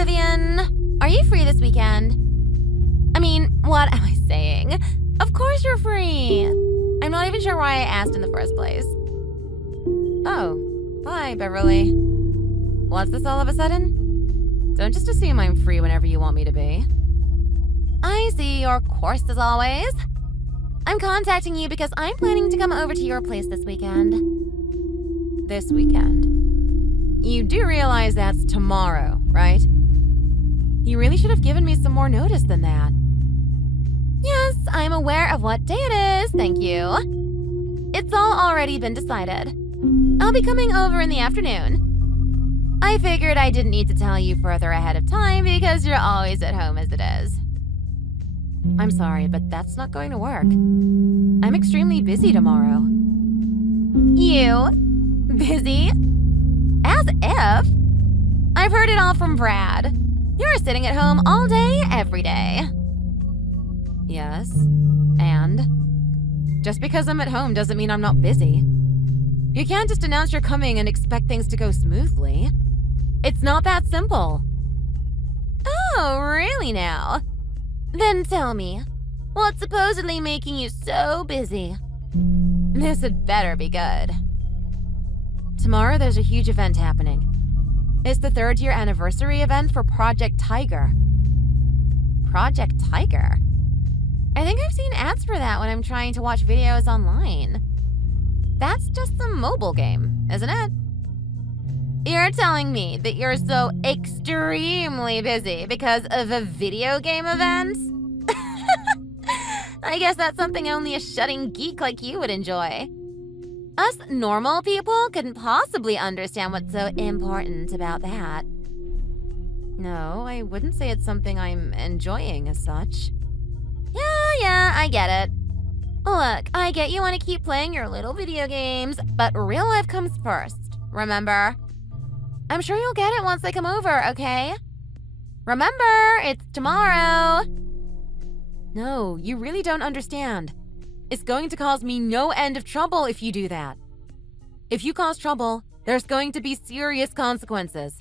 Vivian. Are you free this weekend? What am I saying? Of course you're free. I'm not even sure why I asked in the first place. Oh, hi, Beverly. What's this all of a sudden? Don't just assume I'm free whenever you want me to be. I see your course as always. I'm contacting you because I'm planning to come over to your place this weekend. This weekend? You do realize that's tomorrow, right? You really should have given me some more notice than that. Yes, I'm aware of what day it is, thank you. It's all already been decided. I'll be coming over in the afternoon. I figured I didn't need to tell you further ahead of time because you're always at home as it is. I'm sorry, but that's not going to work. I'm extremely busy tomorrow. You? Busy? As if? I've heard it all from Brad. You're sitting at home all day, every day. Yes, and? Just because I'm at home doesn't mean I'm not busy. You can't just announce you're coming and expect things to go smoothly. It's not that simple. Oh, really now? Then tell me, what's supposedly making you so busy? This had better be good. Tomorrow there's a huge event happening. It's the 3rd-year anniversary event for Project Tiger. Project Tiger? I think I've seen ads for that when I'm trying to watch videos online. That's just some mobile game, isn't it? You're telling me that you're so extremely busy because of a video game event? I guess that's something only a shutting geek like you would enjoy. Us normal people couldn't possibly understand what's so important about that. No, I wouldn't say it's something I'm enjoying as such. Yeah, I get it. Look, I get you want to keep playing your little video games, but real life comes first, remember? I'm sure you'll get it once I come over, okay? Remember, it's tomorrow. No, you really don't understand. It's going to cause me no end of trouble if you do that. If you cause trouble, there's going to be serious consequences.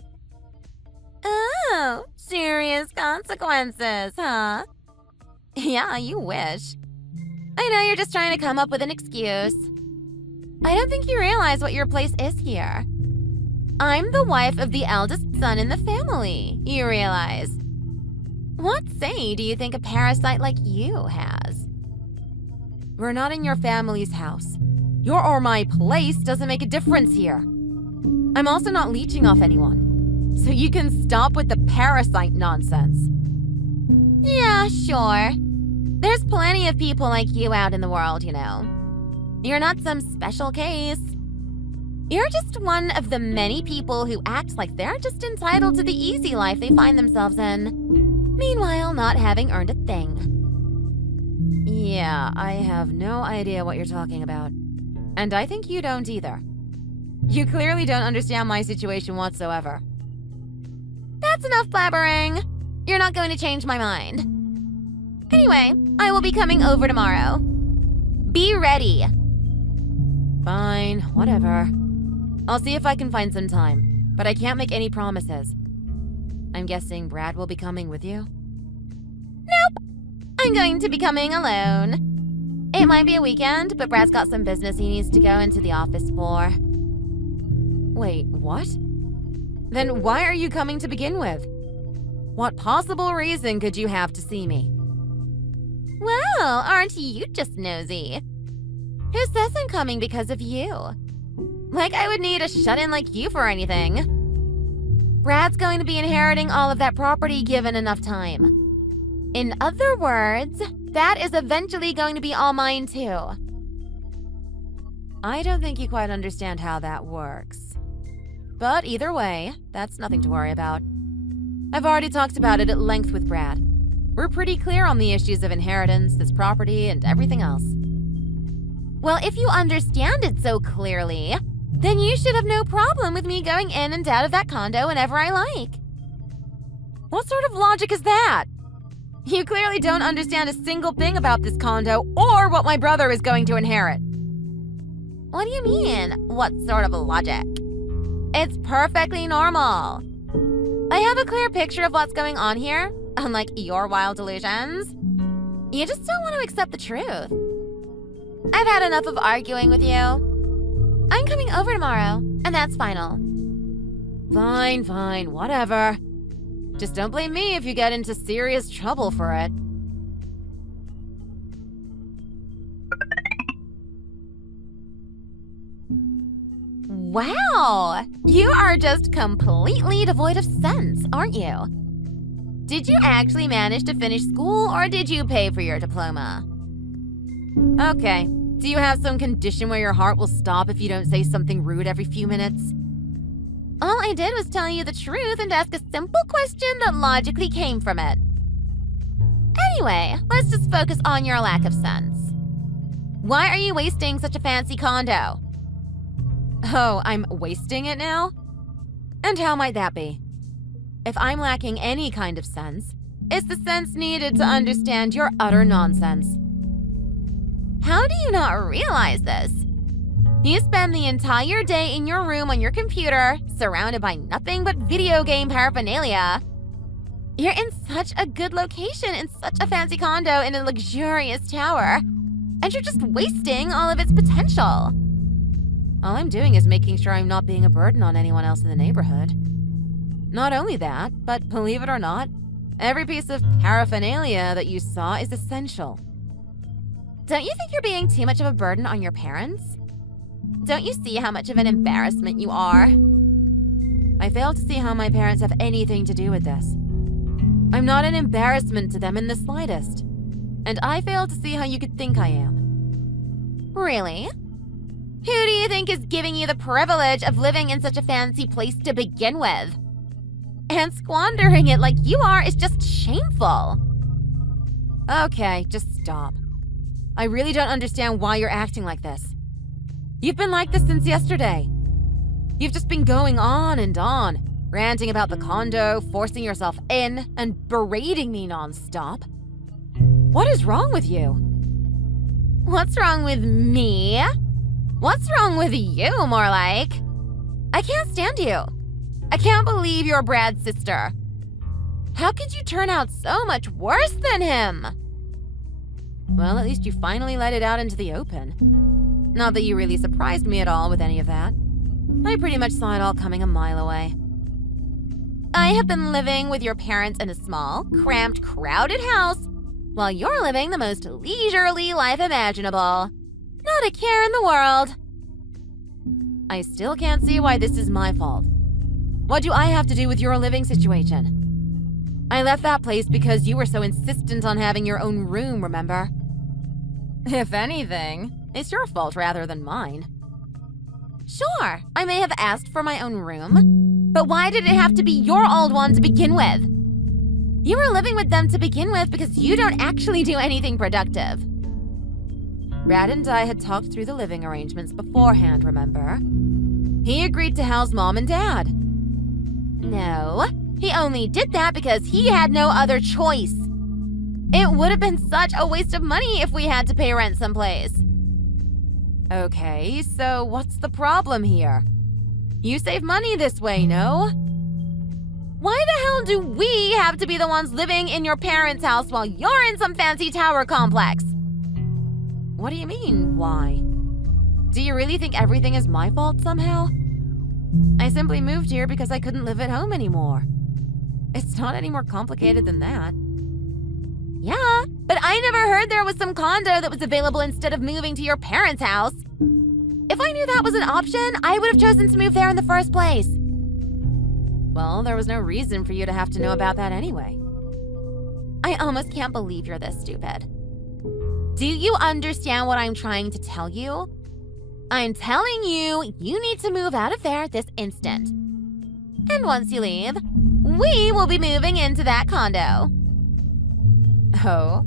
Oh, serious consequences, huh? Yeah, you wish. I know you're just trying to come up with an excuse. I don't think you realize what your place is here. I'm the wife of the eldest son in the family, you realize. What say do you think a parasite like you has? We're not in your family's house. Your or my place doesn't make a difference here. I'm also not leeching off anyone, so you can stop with the parasite nonsense. Yeah, sure. There's plenty of people like you out in the world, you know. You're not some special case. You're just one of the many people who act like they're just entitled to the easy life they find themselves in, meanwhile not having earned a thing. Yeah, I have no idea what you're talking about. And I think you don't either. You clearly don't understand my situation whatsoever. That's enough blabbering. You're not going to change my mind. Anyway, I will be coming over tomorrow. Be ready. Fine, whatever. I'll see if I can find some time, but I can't make any promises. I'm guessing Brad will be coming with you? Nope. I'm going to be coming alone. It might be a weekend, but Brad's got some business he needs to go into the office for. Wait, what? Then why are you coming to begin with? What possible reason could you have to see me? Well, aren't you just nosy? Who says I'm coming because of you? Like I would need a shut-in like you for anything. Brad's going to be inheriting all of that property given enough time. In other words, that is eventually going to be all mine too. I don't think you quite understand how that works. But either way, that's nothing to worry about. I've already talked about it at length with Brad. We're pretty clear on the issues of inheritance, this property, and everything else. Well, if you understand it so clearly, then you should have no problem with me going in and out of that condo whenever I like. What sort of logic is that? You clearly don't understand a single thing about this condo or what my brother is going to inherit. What do you mean, what sort of logic? It's perfectly normal. I have a clear picture of what's going on here, unlike your wild delusions. You just don't want to accept the truth. I've had enough of arguing with you. I'm coming over tomorrow, and that's final. Fine, whatever. Just don't blame me if you get into serious trouble for it. Wow! You are just completely devoid of sense, aren't you? Did you actually manage to finish school, or did you pay for your diploma? Okay, do you have some condition where your heart will stop if you don't say something rude every few minutes? All I did was tell you the truth and ask a simple question that logically came from it. Anyway, let's just focus on your lack of sense. Why are you wasting such a fancy condo? Oh, I'm wasting it now? And how might that be? If I'm lacking any kind of sense, it's the sense needed to understand your utter nonsense. How do you not realize this? You spend the entire day in your room on your computer, surrounded by nothing but video game paraphernalia. You're in such a good location in such a fancy condo in a luxurious tower, and you're just wasting all of its potential. All I'm doing is making sure I'm not being a burden on anyone else in the neighborhood. Not only that, but believe it or not, every piece of paraphernalia that you saw is essential. Don't you think you're being too much of a burden on your parents? Don't you see how much of an embarrassment you are? I fail to see how my parents have anything to do with this. I'm not an embarrassment to them in the slightest. And I fail to see how you could think I am. Really? Who do you think is giving you the privilege of living in such a fancy place to begin with? And squandering it like you are is just shameful. Okay, just stop. I really don't understand why you're acting like this. You've been like this since yesterday. You've just been going on, ranting about the condo, forcing yourself in, and berating me nonstop. What is wrong with you? What's wrong with me? What's wrong with you, more like? I can't stand you. I can't believe you're Brad's sister. How could you turn out so much worse than him? Well, at least you finally let it out into the open. Not that you really surprised me at all with any of that. I pretty much saw it all coming a mile away. I have been living with your parents in a small, cramped, crowded house, while you're living the most leisurely life imaginable. Not a care in the world. I still can't see why this is my fault. What do I have to do with your living situation? I left that place because you were so insistent on having your own room, remember? If anything, it's your fault rather than mine. Sure, I may have asked for my own room, but why did it have to be your old one to begin with? You were living with them to begin with because you don't actually do anything productive. Brad and I had talked through the living arrangements beforehand, remember? He agreed to house Mom and Dad. No, he only did that because he had no other choice. It would have been such a waste of money if we had to pay rent someplace. Okay, so what's the problem here? You save money this way, no? Why the hell do we have to be the ones living in your parents' house while you're in some fancy tower complex? What do you mean, why? Do you really think everything is my fault somehow? I simply moved here because I couldn't live at home anymore. It's not any more complicated than that. Yeah, but I never heard there was some condo that was available instead of moving to your parents' house. If I knew that was an option, I would have chosen to move there in the first place. Well, there was no reason for you to have to know about that anyway. I almost can't believe you're this stupid. Do you understand what I'm trying to tell you? I'm telling you, you need to move out of there this instant. And once you leave, we will be moving into that condo. Oh?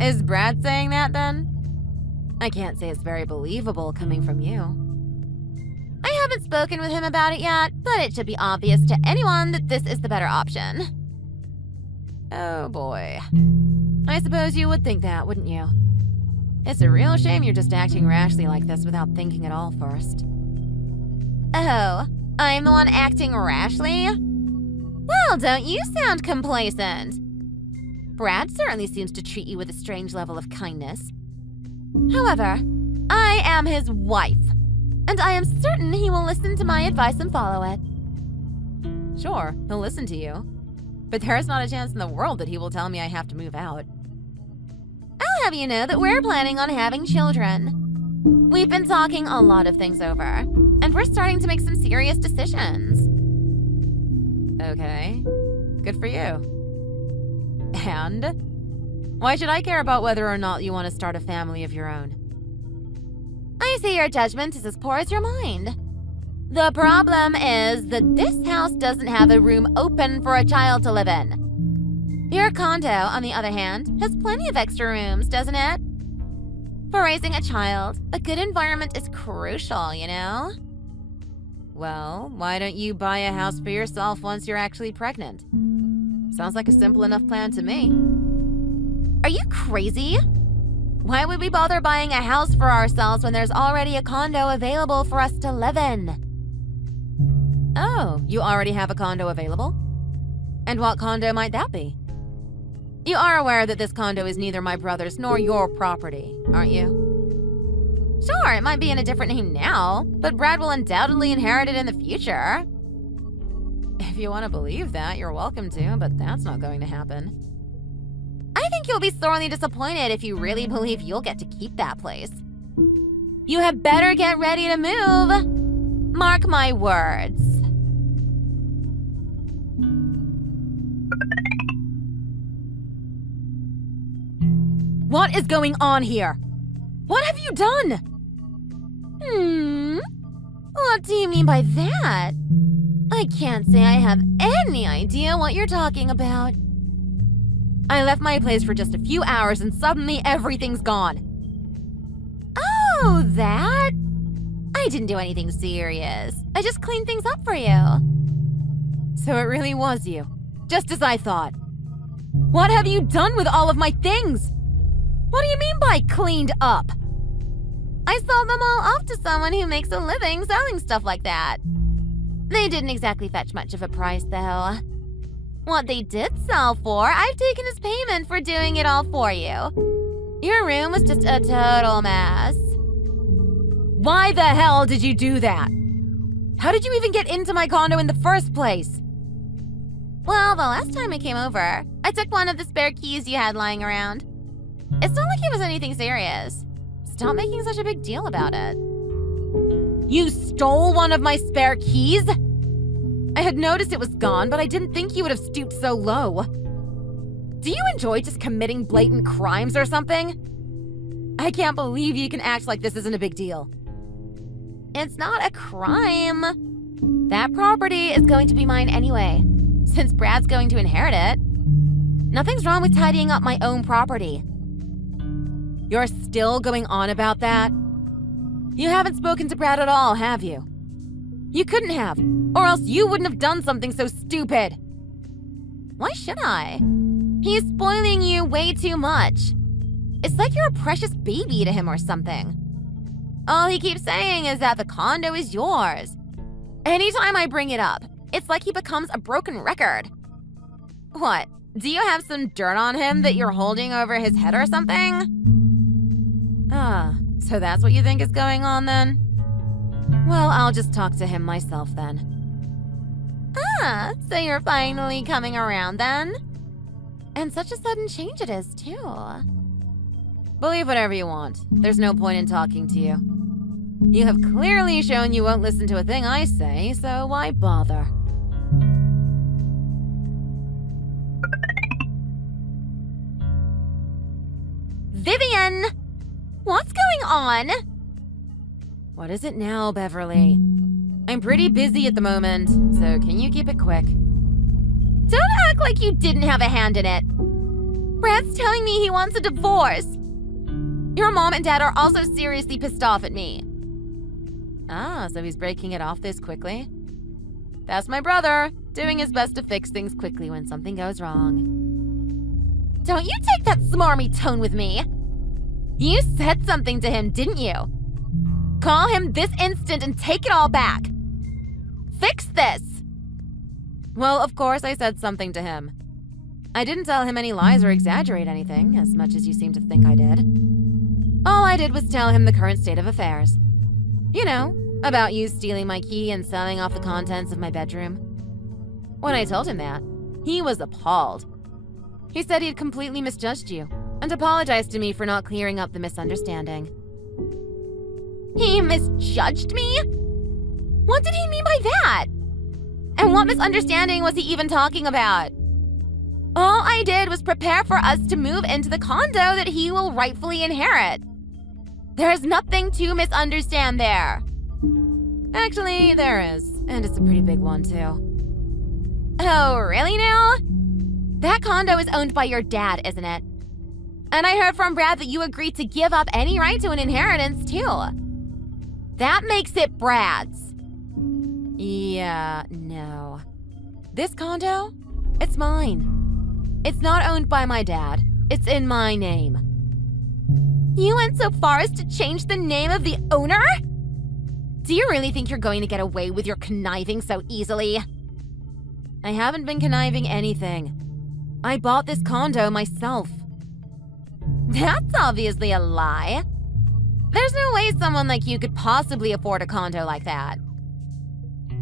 Is Brad saying that then? I can't say it's very believable coming from you. I haven't spoken with him about it yet, but it should be obvious to anyone that this is the better option. Oh boy. I suppose you would think that, wouldn't you? It's a real shame you're just acting rashly like this without thinking at all first. Oh, I'm the one acting rashly? Well, don't you sound complacent? Brad certainly seems to treat you with a strange level of kindness. However, I am his wife, and I am certain he will listen to my advice and follow it. Sure, he'll listen to you, but there's not a chance in the world that he will tell me I have to move out. I'll have you know that we're planning on having children. We've been talking a lot of things over, and we're starting to make some serious decisions. Okay, good for you. And? Why should I care about whether or not you want to start a family of your own? I see your judgment is as poor as your mind. The problem is that this house doesn't have a room open for a child to live in. Your condo, on the other hand, has plenty of extra rooms, doesn't it? For raising a child, a good environment is crucial, you know? Well, why don't you buy a house for yourself once you're actually pregnant? Sounds like a simple enough plan to me. Are you crazy? Why would we bother buying a house for ourselves when there's already a condo available for us to live in? Oh, you already have a condo available? And what condo might that be? You are aware that this condo is neither my brother's nor your property, aren't you? Sure, it might be in a different name now, but Brad will undoubtedly inherit it in the future. If you want to believe that, you're welcome to, but that's not going to happen. I think you'll be sorely disappointed if you really believe you'll get to keep that place. You had better get ready to move. Mark my words. What is going on here? What have you done? What do you mean by that? I can't say I have any idea what you're talking about. I left my place for just a few hours and suddenly everything's gone. Oh, that? I didn't do anything serious. I just cleaned things up for you. So it really was you, just as I thought. What have you done with all of my things? What do you mean by cleaned up? I sold them all off to someone who makes a living selling stuff like that. They didn't exactly fetch much of a price, though. What they did sell for, I've taken as payment for doing it all for you. Your room was just a total mess. Why the hell did you do that? How did you even get into my condo in the first place? Well, the last time I came over, I took one of the spare keys you had lying around. It's not like it was anything serious. Stop making such a big deal about it. You stole one of my spare keys? I had noticed it was gone, but I didn't think you would have stooped so low. Do you enjoy just committing blatant crimes or something? I can't believe you can act like this isn't a big deal. It's not a crime. That property is going to be mine anyway, since Brad's going to inherit it. Nothing's wrong with tidying up my own property. You're still going on about that? You haven't spoken to Brad at all, have you? You couldn't have, or else you wouldn't have done something so stupid. Why should I? He's spoiling you way too much. It's like you're a precious baby to him or something. All he keeps saying is that the condo is yours. Anytime I bring it up, it's like he becomes a broken record. What, do you have some dirt on him that you're holding over his head or something? So that's what you think is going on then? Well, I'll just talk to him myself then. So you're finally coming around then? And such a sudden change it is, too. Believe whatever you want. There's no point in talking to you. You have clearly shown you won't listen to a thing I say, so why bother? Vivian! What's going on? What is it now, Beverly? I'm pretty busy at the moment, so can you keep it quick? Don't act like you didn't have a hand in it. Brad's telling me he wants a divorce. Your mom and dad are also seriously pissed off at me. So he's breaking it off this quickly? That's my brother, doing his best to fix things quickly when something goes wrong. Don't you take that smarmy tone with me. You said something to him, didn't you? Call him this instant and take it all back. Fix this. Well, of course I said something to him. I didn't tell him any lies or exaggerate anything, as much as you seem to think I did. All I did was tell him the current state of affairs. You know, about you stealing my key and selling off the contents of my bedroom. When I told him that, he was appalled. He said he had completely misjudged you and apologized to me for not clearing up the misunderstanding. He misjudged me? What did he mean by that? And what misunderstanding was he even talking about? All I did was prepare for us to move into the condo that he will rightfully inherit. There's nothing to misunderstand there. Actually, there is, and it's a pretty big one, too. Oh, really now? That condo is owned by your dad, isn't it? And I heard from Brad that you agreed to give up any right to an inheritance, too. That makes it Brad's. Yeah, no. This condo? It's mine. It's not owned by my dad. It's in my name. You went so far as to change the name of the owner? Do you really think you're going to get away with your conniving so easily? I haven't been conniving anything. I bought this condo myself. That's obviously a lie. There's no way someone like you could possibly afford a condo like that.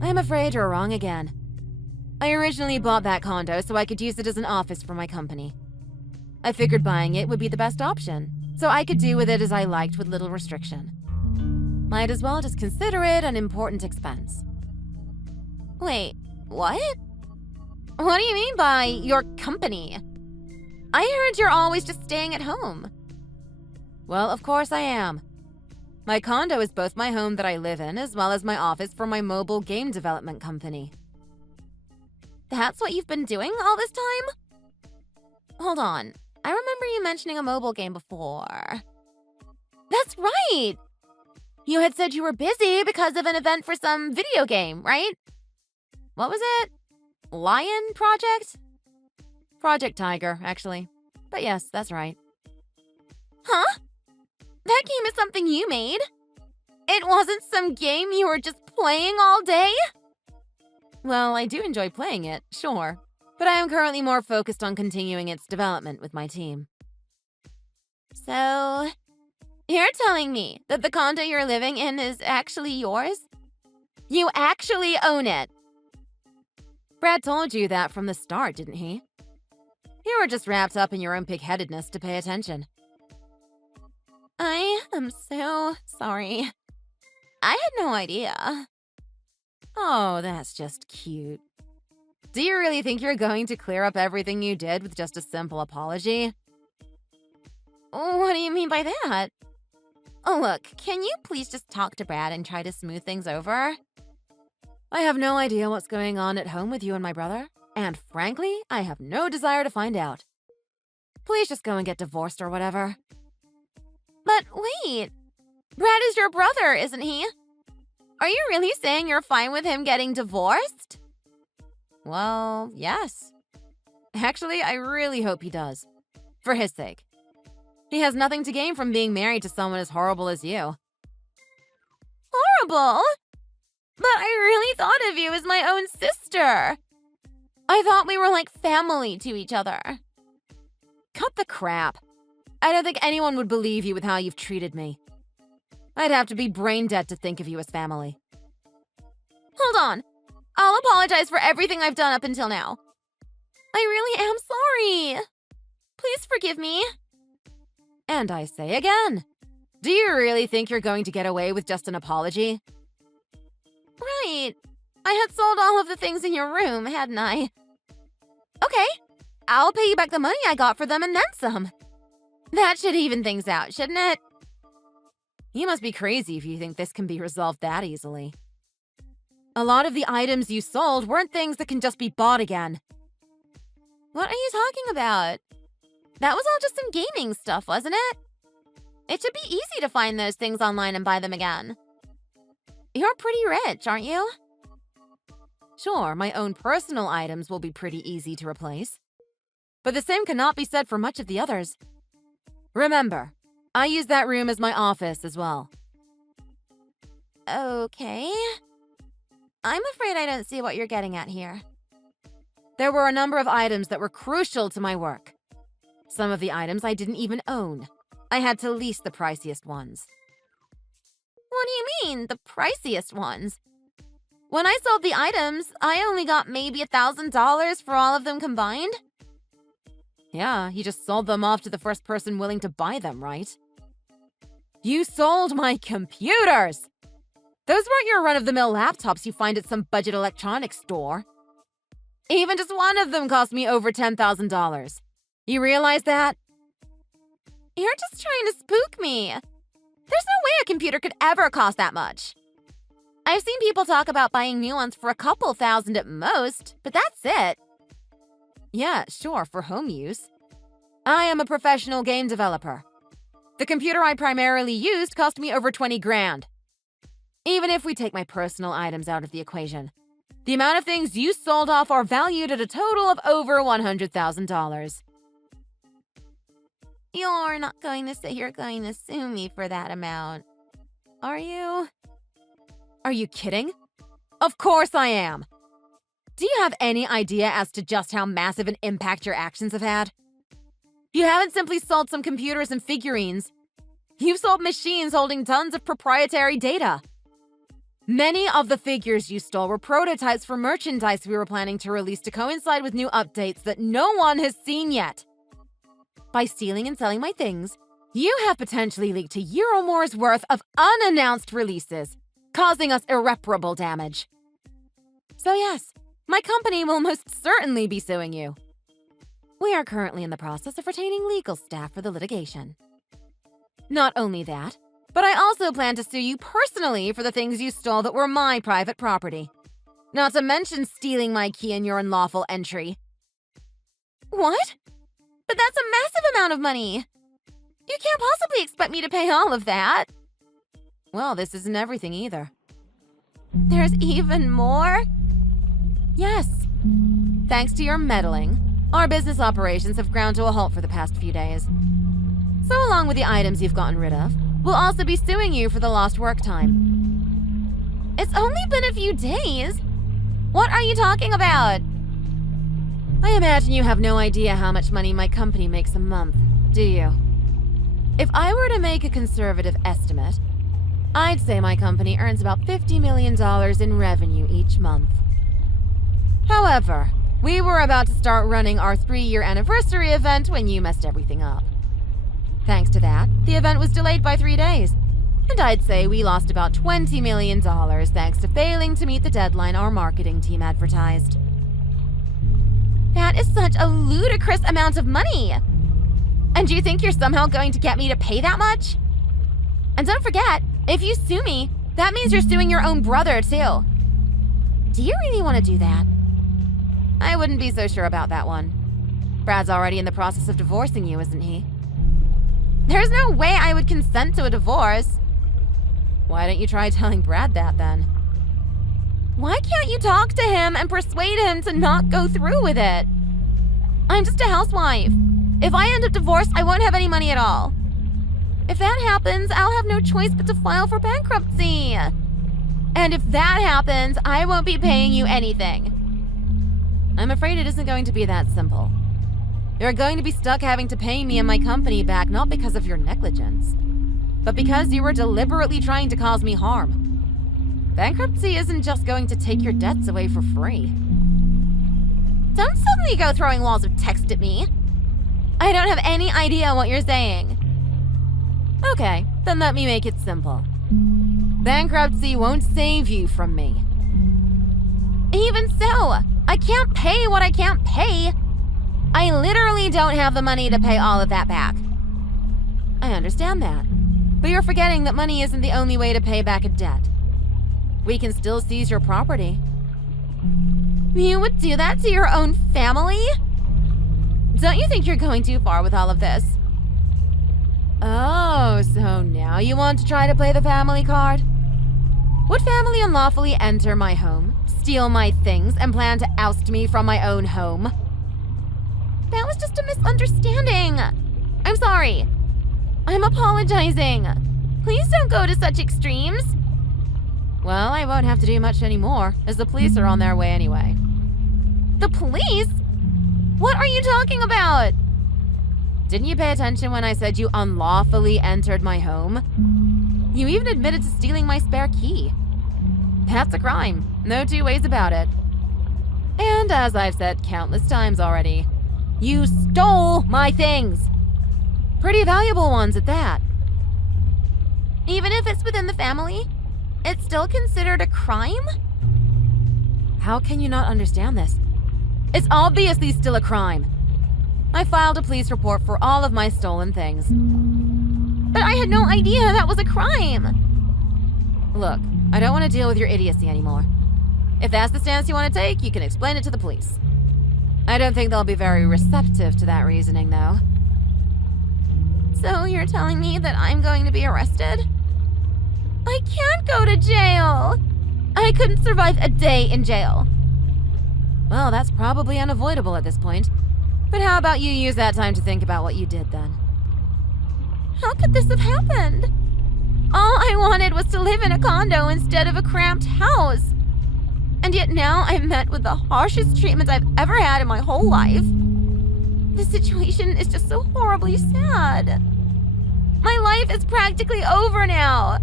I'm afraid you're wrong again. I originally bought that condo so I could use it as an office for my company. I figured buying it would be the best option, so I could do with it as I liked with little restriction. Might as well just consider it an important expense. Wait, what? What do you mean by your company? I heard you're always just staying at home. Well, of course I am. My condo is both my home that I live in as well as my office for my mobile game development company. That's what you've been doing all this time? Hold on. I remember you mentioning a mobile game before. That's right! You had said you were busy because of an event for some video game, right? What was it? Lion Project? Project Tiger, actually. But yes, that's right. Huh? That game is something you made? It wasn't some game you were just playing all day? Well, I do enjoy playing it, sure. But I am currently more focused on continuing its development with my team. So, you're telling me that the condo you're living in is actually yours? You actually own it! Brad told you that from the start, didn't he? You were just wrapped up in your own pig-headedness to pay attention. I am so sorry. I had no idea. Oh, that's just cute. Do you really think you're going to clear up everything you did with just a simple apology? What do you mean by that? Oh, look, can you please just talk to Brad and try to smooth things over? I have no idea what's going on at home with you and my brother, and frankly, I have no desire to find out. Please just go and get divorced or whatever. But wait, Brad is your brother, isn't he? Are you really saying you're fine with him getting divorced? Well, yes. Actually, I really hope he does. For his sake. He has nothing to gain from being married to someone as horrible as you. Horrible? But I really thought of you as my own sister. I thought we were like family to each other. Cut the crap. I don't think anyone would believe you with how you've treated me. I'd have to be brain dead to think of you as family. Hold on. I'll apologize for everything I've done up until now. I really am sorry. Please forgive me. And I say again, do you really think you're going to get away with just an apology? Right. I had sold all of the things in your room, hadn't I? Okay. I'll pay you back the money I got for them and then some. That should even things out, shouldn't it? You must be crazy if you think this can be resolved that easily. A lot of the items you sold weren't things that can just be bought again. What are you talking about? That was all just some gaming stuff, wasn't it? It should be easy to find those things online and buy them again. You're pretty rich, aren't you? Sure, my own personal items will be pretty easy to replace. But the same cannot be said for much of the others. Remember, I use that room as my office as well. Okay. I'm afraid I don't see what you're getting at here. There were a number of items that were crucial to my work. Some of the items I didn't even own. I had to lease the priciest ones. What do you mean, the priciest ones? When I sold the items, I only got maybe $1,000 for all of them combined? Yeah, you just sold them off to the first person willing to buy them, right? You sold my computers! Those weren't your run-of-the-mill laptops you find at some budget electronics store. Even just one of them cost me over $10,000. You realize that? You're just trying to spook me. There's no way a computer could ever cost that much. I've seen people talk about buying new ones for a couple thousand at most, but that's it. Yeah, sure, for home use. I am a professional game developer. The computer I primarily used cost me over 20 grand. Even if we take my personal items out of the equation, the amount of things you sold off are valued at a total of over $100,000. You're not going to say you're going to sue me for that amount, are you? Are you kidding? Of course I am. Do you have any idea as to just how massive an impact your actions have had? You haven't simply sold some computers and figurines. You've sold machines holding tons of proprietary data. Many of the figures you stole were prototypes for merchandise we were planning to release to coincide with new updates that no one has seen yet. By stealing and selling my things, you have potentially leaked a year or more's worth of unannounced releases, causing us irreparable damage. So yes, my company will most certainly be suing you. We are currently in the process of retaining legal staff for the litigation. Not only that, but I also plan to sue you personally for the things you stole that were my private property. Not to mention stealing my key and your unlawful entry. What? But that's a massive amount of money. You can't possibly expect me to pay all of that. Well, this isn't everything either. There's even more? Yes. Thanks to your meddling, our business operations have ground to a halt for the past few days. So along with the items you've gotten rid of, we'll also be suing you for the lost work time. It's only been a few days. What are you talking about? I imagine you have no idea how much money my company makes a month, do you? If I were to make a conservative estimate, I'd say my company earns about $50 million in revenue each month. However, we were about to start running our 3-year anniversary event when you messed everything up. Thanks to that, the event was delayed by 3 days, and I'd say we lost about $20 million thanks to failing to meet the deadline our marketing team advertised. That is such a ludicrous amount of money! And do you think you're somehow going to get me to pay that much? And don't forget, if you sue me, that means you're suing your own brother too. Do you really want to do that? I wouldn't be so sure about that one. Brad's already in the process of divorcing you, isn't he? There's no way I would consent to a divorce. Why don't you try telling Brad that then? Why can't you talk to him and persuade him to not go through with it? I'm just a housewife. If I end up divorced, I won't have any money at all. If that happens, I'll have no choice but to file for bankruptcy. And if that happens, I won't be paying you anything. I'm afraid it isn't going to be that simple. You're going to be stuck having to pay me and my company back not because of your negligence, but because you were deliberately trying to cause me harm. Bankruptcy isn't just going to take your debts away for free. Don't suddenly go throwing walls of text at me. I don't have any idea what you're saying. Okay, then let me make it simple. Bankruptcy won't save you from me. Even so, I can't pay what I can't pay. I literally don't have the money to pay all of that back. I understand that, but you're forgetting that money isn't the only way to pay back a debt. We can still seize your property. You would do that to your own family? Don't you think you're going too far with all of this? Oh, so now you want to try to play the family card? Would family unlawfully enter my home, steal my things, and plan to oust me from my own home? That was just a misunderstanding. I'm sorry. I'm apologizing. Please don't go to such extremes. Well, I won't have to do much anymore, as the police are on their way anyway. The police? What are you talking about? Didn't you pay attention when I said you unlawfully entered my home? You even admitted to stealing my spare key. That's a crime. No two ways about it. And as I've said countless times already, you stole my things. Pretty valuable ones at that. Even if it's within the family, it's still considered a crime? How can you not understand this? It's obviously still a crime. I filed a police report for all of my stolen things. But I had no idea that was a crime. Look, I don't want to deal with your idiocy anymore. If that's the stance you want to take, you can explain it to the police. I don't think they'll be very receptive to that reasoning, though. So you're telling me that I'm going to be arrested? I can't go to jail! I couldn't survive a day in jail. Well, that's probably unavoidable at this point. But how about you use that time to think about what you did then? How could this have happened? All I wanted was to live in a condo instead of a cramped house. And yet now I'm met with the harshest treatment I've ever had in my whole life. The situation is just so horribly sad. My life is practically over now.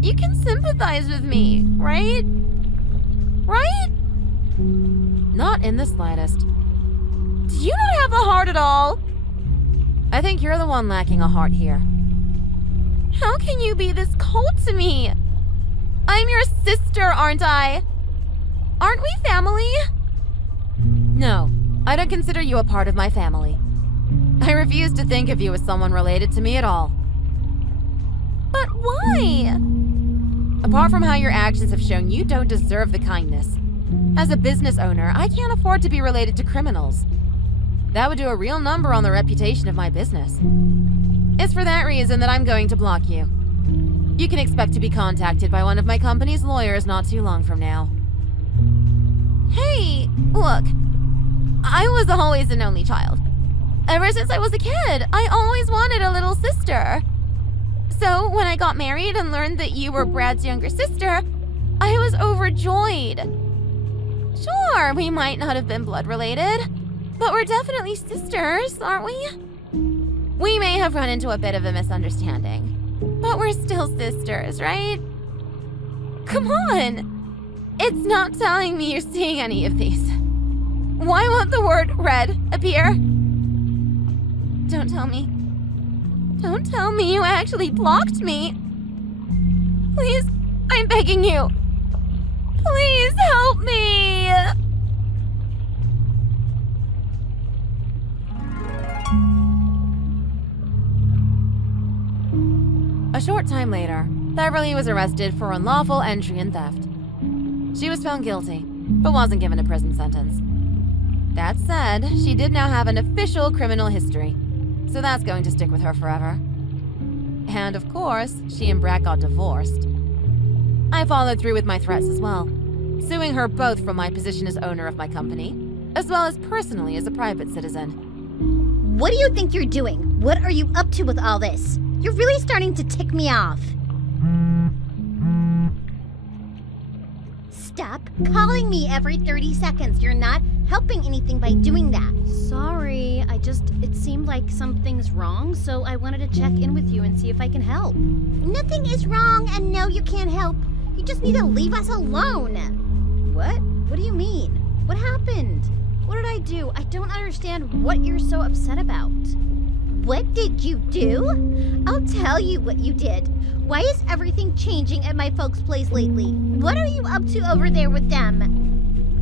You can sympathize with me, right? Right? Not in the slightest. Do you not have a heart at all? I think you're the one lacking a heart here. How can you be this cold to me? I'm your sister, aren't I? Aren't we family? No, I don't consider you a part of my family. I refuse to think of you as someone related to me at all. But why? Apart from how your actions have shown you don't deserve the kindness. As a business owner, I can't afford to be related to criminals. That would do a real number on the reputation of my business. It's for that reason that I'm going to block you. You can expect to be contacted by one of my company's lawyers not too long from now. Hey, look. I was always an only child. Ever since I was a kid, I always wanted a little sister. So when I got married and learned that you were Brad's younger sister, I was overjoyed. Sure, we might not have been blood related, but we're definitely sisters, aren't we? We may have run into a bit of a misunderstanding, but we're still sisters, right? Come on! It's not telling me you're seeing any of these. Why won't the word red appear? Don't tell me. Don't tell me you actually blocked me. Please, I'm begging you. Please help me. A short time later, Beverly was arrested for unlawful entry and theft. She was found guilty, but wasn't given a prison sentence. That said, she did now have an official criminal history, so that's going to stick with her forever. And of course, she and Brad got divorced. I followed through with my threats as well, suing her both from my position as owner of my company, as well as personally as a private citizen. What do you think you're doing? What are you up to with all this? You're really starting to tick me off. Stop calling me every 30 seconds. You're not helping anything by doing that. Sorry, it seemed like something's wrong, so I wanted to check in with you and see if I can help. Nothing is wrong, and no, you can't help. You just need to leave us alone. What? What do you mean? What happened? What did I do? I don't understand what you're so upset about. What did you do? I'll tell you what you did. Why is everything changing at my folks' place lately? What are you up to over there with them?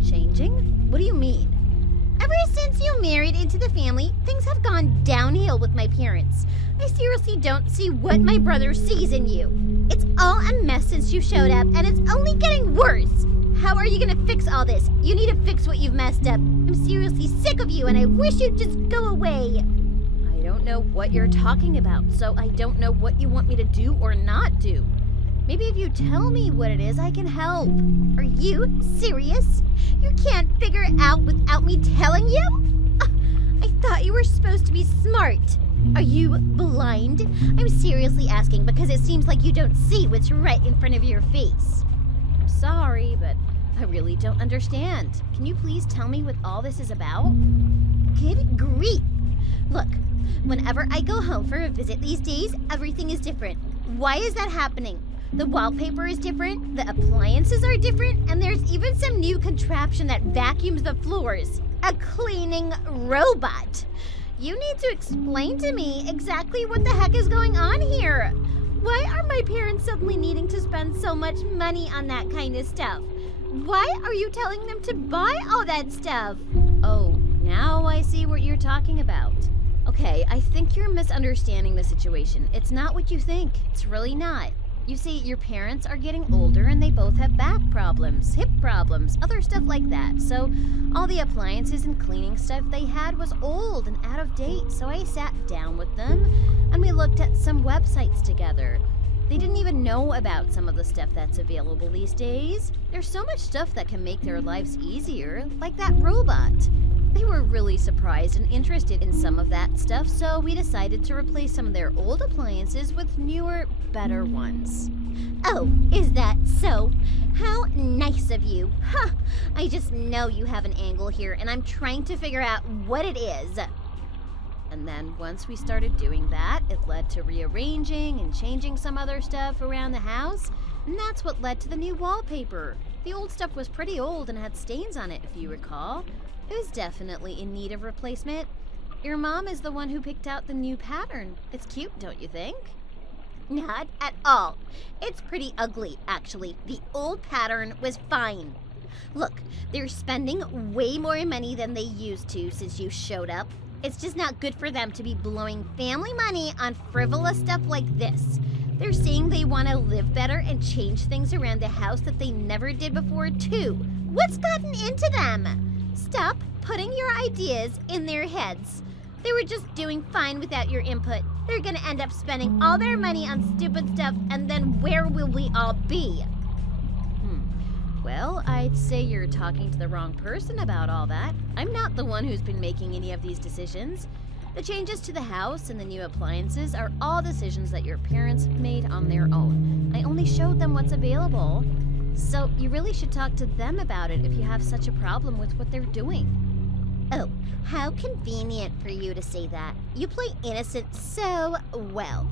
Changing? What do you mean? Ever since you married into the family, things have gone downhill with my parents. I seriously don't see what my brother sees in you. It's all a mess since you showed up, and it's only getting worse. How are you gonna fix all this? You need to fix what you've messed up. I'm seriously sick of you, and I wish you'd just go away. I don't know what you're talking about, so I don't know what you want me to do or not do. Maybe if you tell me what it is, I can help. Are you serious? You can't figure it out without me telling you? I thought you were supposed to be smart. Are you blind? I'm seriously asking because it seems like you don't see what's right in front of your face. I'm sorry, but I really don't understand. Can you please tell me what all this is about? Good grief! Look, whenever I go home for a visit these days, everything is different. Why is that happening? The wallpaper is different, the appliances are different, and there's even some new contraption that vacuums the floors. A cleaning robot. You need to explain to me exactly what the heck is going on here. Why are my parents suddenly needing to spend so much money on that kind of stuff? Why are you telling them to buy all that stuff? Oh, now I see what you're talking about. Okay, I think you're misunderstanding the situation. It's not what you think. It's really not. You see, your parents are getting older and they both have back problems, hip problems, other stuff like that. So all the appliances and cleaning stuff they had was old and out of date. So I sat down with them and we looked at some websites together. They didn't even know about some of the stuff that's available these days. There's so much stuff that can make their lives easier, like that robot. They were really surprised and interested in some of that stuff, so we decided to replace some of their old appliances with newer, better ones. Oh, is that so? How nice of you. Huh, I just know you have an angle here, and I'm trying to figure out what it is. And then once we started doing that, it led to rearranging and changing some other stuff around the house, and that's what led to the new wallpaper. The old stuff was pretty old and had stains on it, if you recall. It was definitely in need of replacement. Your mom is the one who picked out the new pattern. It's cute, don't you think? Not at all. It's pretty ugly, actually. The old pattern was fine. Look, they're spending way more money than they used to since you showed up. It's just not good for them to be blowing family money on frivolous stuff like this. They're saying they want to live better and change things around the house that they never did before, too. What's gotten into them? Stop putting your ideas in their heads. They were just doing fine without your input. They're gonna end up spending all their money on stupid stuff, and then where will we all be? Well, I'd say you're talking to the wrong person about all that. I'm not the one who's been making any of these decisions. The changes to the house and the new appliances are all decisions that your parents made on their own. I only showed them what's available. So you really should talk to them about it if you have such a problem with what they're doing. Oh, how convenient for you to say that. You play innocent so well.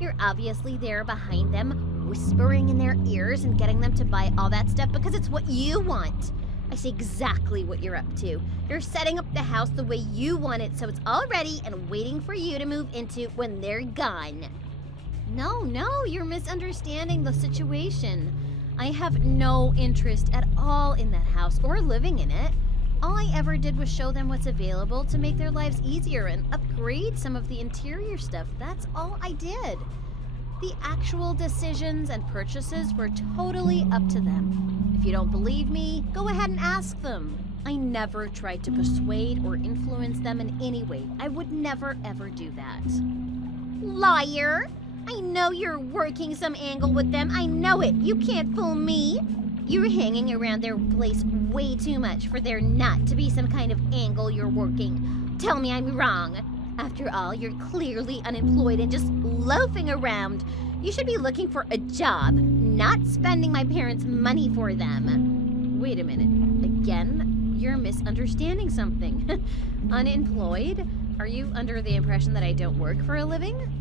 You're obviously there behind them, whispering in their ears and getting them to buy all that stuff because it's what you want. I see exactly what you're up to. You're setting up the house the way you want it so it's all ready and waiting for you to move into when they're gone. No, you're misunderstanding the situation. I have no interest at all in that house or living in it. All I ever did was show them what's available to make their lives easier and upgrade some of the interior stuff. That's all I did. The actual decisions and purchases were totally up to them. If you don't believe me, go ahead and ask them. I never tried to persuade or influence them in any way. I would never ever do that. Liar! I know you're working some angle with them. I know it. You can't fool me. You're hanging around their place way too much for there not to be some kind of angle you're working. Tell me I'm wrong. After all, you're clearly unemployed and just loafing around. You should be looking for a job, not spending my parents' money for them. Wait a minute. Again, you're misunderstanding something. Unemployed? Are you under the impression that I don't work for a living?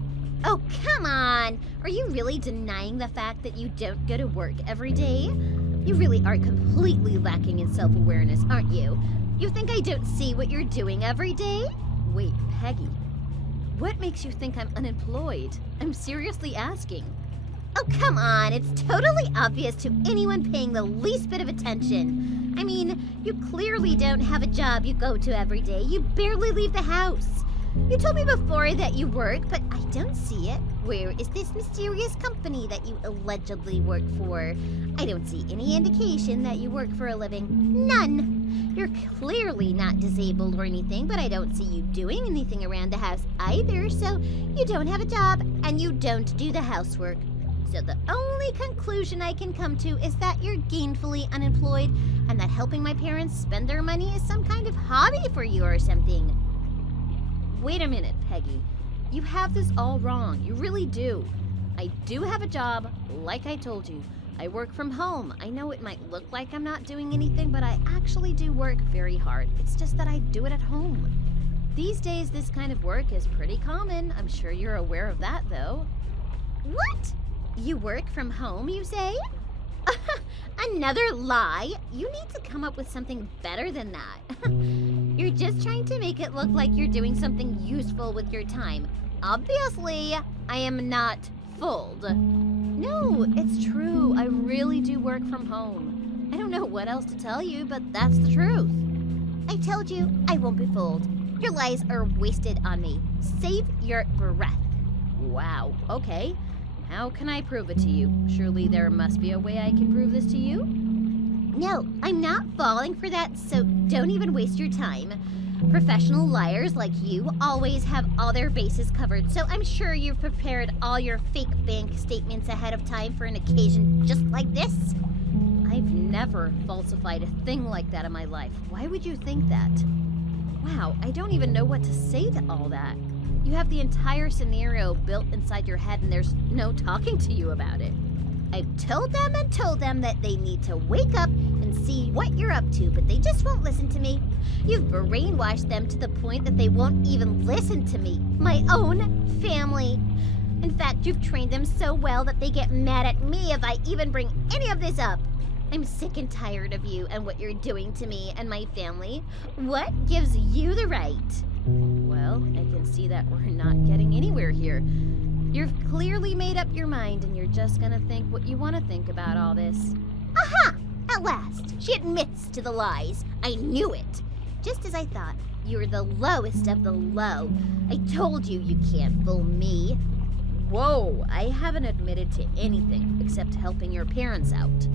Oh, come on! Are you really denying the fact that you don't go to work every day? You really are completely lacking in self-awareness, aren't you? You think I don't see what you're doing every day? Wait, Peggy. What makes you think I'm unemployed? I'm seriously asking. Oh, come on. It's totally obvious to anyone paying the least bit of attention. I mean, you clearly don't have a job you go to every day. You barely leave the house. You told me before that you work, but I don't see it. Where is this mysterious company that you allegedly work for? I don't see any indication that you work for a living. None. You're clearly not disabled or anything, but I don't see you doing anything around the house either, so you don't have a job and you don't do the housework. So the only conclusion I can come to is that you're gainfully unemployed and that helping my parents spend their money is some kind of hobby for you or something. Wait a minute, Peggy. You have this all wrong. You really do. I do have a job, like I told you. I work from home. I know it might look like I'm not doing anything, but I actually do work very hard. It's just that I do it at home. These days, this kind of work is pretty common. I'm sure you're aware of that, though. What? You work from home, you say? Another lie? You need to come up with something better than that. You're just trying to make it look like you're doing something useful with your time. Obviously, I am not fooled. No, it's true. I really do work from home. I don't know what else to tell you, but that's the truth. I told you I won't be fooled. Your lies are wasted on me. Save your breath. Wow, okay. How can I prove it to you? Surely there must be a way I can prove this to you? No, I'm not falling for that, so don't even waste your time. Professional liars like you always have all their bases covered, so I'm sure you've prepared all your fake bank statements ahead of time for an occasion just like this. I've never falsified a thing like that in my life. Why would you think that? Wow, I don't even know what to say to all that. You have the entire scenario built inside your head and there's no talking to you about it. I've told them and told them that they need to wake up and see what you're up to, but they just won't listen to me. You've brainwashed them to the point that they won't even listen to me, my own family. In fact, you've trained them so well that they get mad at me if I even bring any of this up. I'm sick and tired of you and what you're doing to me and my family. What gives you the right? Well, I can see that we're not getting anywhere here. You've clearly made up your mind and you're just gonna think what you want to think about all this. Aha! At last, she admits to the lies. I knew it. Just as I thought, you're the lowest of the low. I told you you can't fool me. Whoa, I haven't admitted to anything except helping your parents out.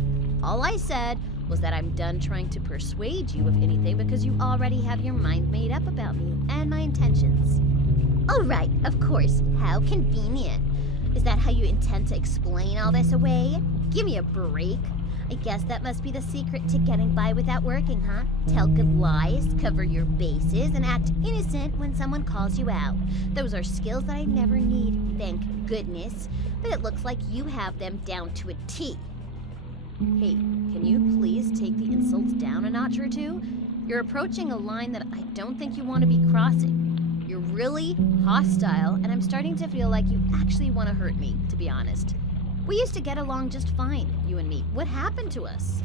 All I said was that I'm done trying to persuade you of anything because you already have your mind made up about me and my intentions. All right, of course. How convenient. Is that how you intend to explain all this away? Give me a break. I guess that must be the secret to getting by without working, huh? Tell good lies, cover your bases, and act innocent when someone calls you out. Those are skills that I never need, thank goodness. But it looks like you have them down to a T. Hey, can you please take the insults down a notch or two? You're approaching a line that I don't think you want to be crossing. You're really hostile, and I'm starting to feel like you actually want to hurt me, to be honest. We used to get along just fine, you and me. What happened to us?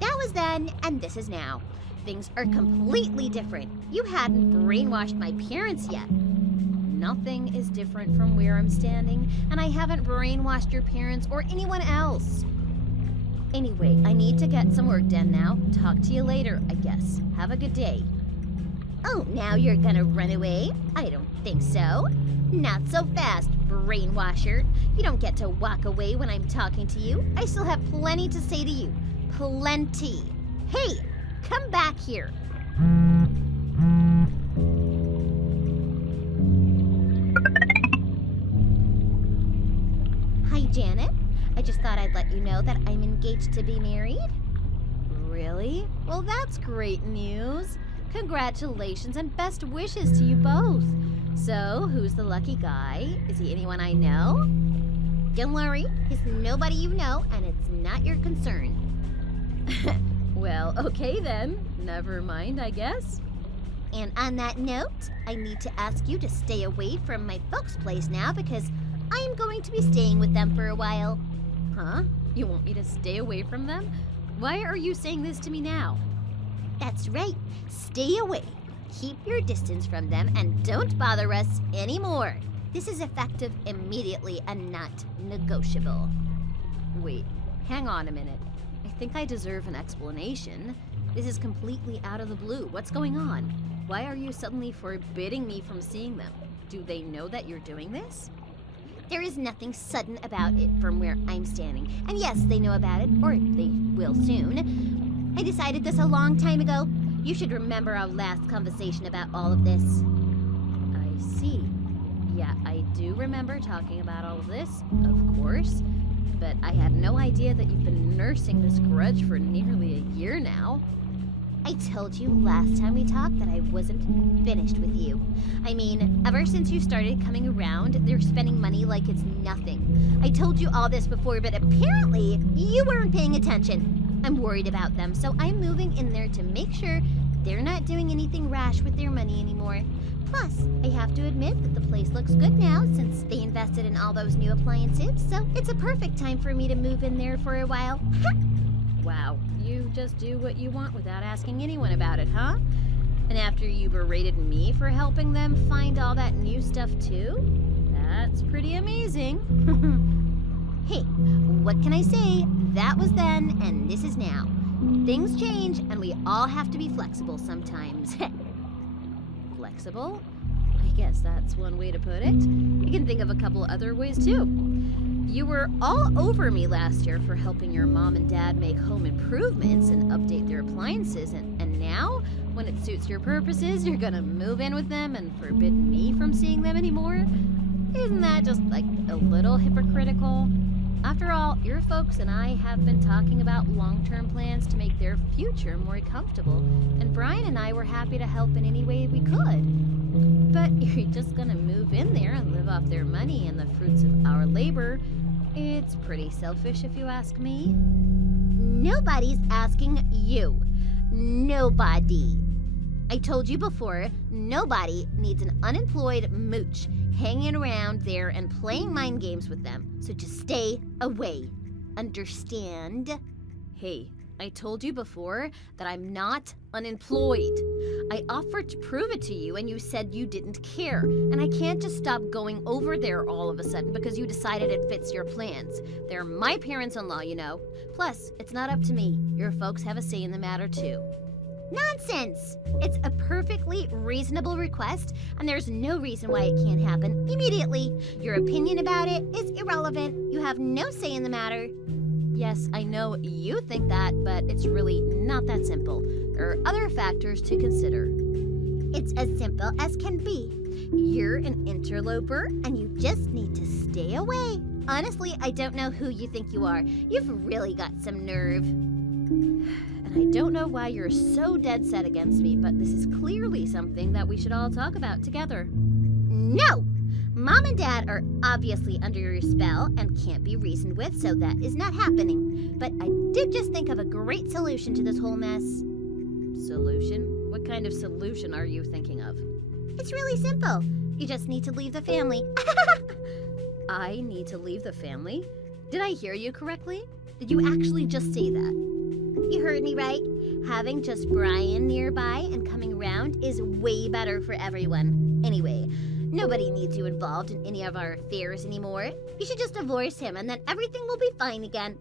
That was then, and this is now. Things are completely different. You hadn't brainwashed my parents yet. Nothing is different from where I'm standing, and I haven't brainwashed your parents or anyone else. Anyway, I need to get some work done now. Talk to you later, I guess. Have a good day. Oh, now you're gonna run away? I don't think so. Not so fast, brainwasher. You don't get to walk away when I'm talking to you. I still have plenty to say to you. Plenty. Hey, come back here. Hi, Janet. I just thought I'd let you know that I'm engaged to be married. Really? Well, that's great news. Congratulations and best wishes to you both. So, who's the lucky guy? Is he anyone I know? Don't worry, he's nobody you know, and it's not your concern. Well, okay then. Never mind, I guess. And on that note, I need to ask you to stay away from my folks' place now because I am going to be staying with them for a while. Huh? You want me to stay away from them? Why are you saying this to me now? That's right. Stay away. Keep your distance from them and don't bother us anymore. This is effective immediately and not negotiable. Wait, hang on a minute. I think I deserve an explanation. This is completely out of the blue. What's going on? Why are you suddenly forbidding me from seeing them? Do they know that you're doing this? There is nothing sudden about it from where I'm standing. And yes, they know about it, or they will soon. I decided this a long time ago. You should remember our last conversation about all of this. I see. Yeah, I do remember talking about all of this, of course. But I had no idea that you've been nursing this grudge for nearly a year now. I told you last time we talked that I wasn't finished with you. I mean, ever since you started coming around, they're spending money like it's nothing. I told you all this before, but apparently you weren't paying attention. I'm worried about them, so I'm moving in there to make sure they're not doing anything rash with their money anymore. Plus, I have to admit that the place looks good now since they invested in all those new appliances, so it's a perfect time for me to move in there for a while. Wow, you just do what you want without asking anyone about it, huh? And after you berated me for helping them find all that new stuff too? That's pretty amazing. Hey, what can I say? That was then, and this is now. Things change, and we all have to be flexible sometimes. Flexible? I guess that's one way to put it. You can think of a couple other ways too. You were all over me last year for helping your mom and dad make home improvements and update their appliances, and now, when it suits your purposes, you're gonna move in with them and forbid me from seeing them anymore? Isn't that just like a little hypocritical? After all, your folks and I have been talking about long-term plans to make their future more comfortable, and Brian and I were happy to help in any way we could. But you're just gonna move in there and live off their money and the fruits of our labor. It's pretty selfish if you ask me. Nobody's asking you. Nobody. I told you before, nobody needs an unemployed mooch hanging around there and playing mind games with them. So just stay away. Understand? Hey, I told you before that I'm not unemployed. I offered to prove it to you and you said you didn't care. And I can't just stop going over there all of a sudden because you decided it fits your plans. They're my parents-in-law, you know. Plus, it's not up to me. Your folks have a say in the matter too. Nonsense! It's a perfectly reasonable request, and there's no reason why it can't happen immediately. Your opinion about it is irrelevant. You have no say in the matter. Yes, I know you think that, but it's really not that simple. There are other factors to consider. It's as simple as can be. You're an interloper, and you just need to stay away. Honestly, I don't know who you think you are. You've really got some nerve. And I don't know why you're so dead set against me, but this is clearly something that we should all talk about together. No! Mom and Dad are obviously under your spell and can't be reasoned with, so that is not happening. But I did just think of a great solution to this whole mess. Solution? What kind of solution are you thinking of? It's really simple. You just need to leave the family. I need to leave the family? Did I hear you correctly? Did you actually just say that? You heard me right. Having just Brian nearby and coming around is way better for everyone. Anyway, nobody needs you involved in any of our affairs anymore. You should just divorce him and then everything will be fine again.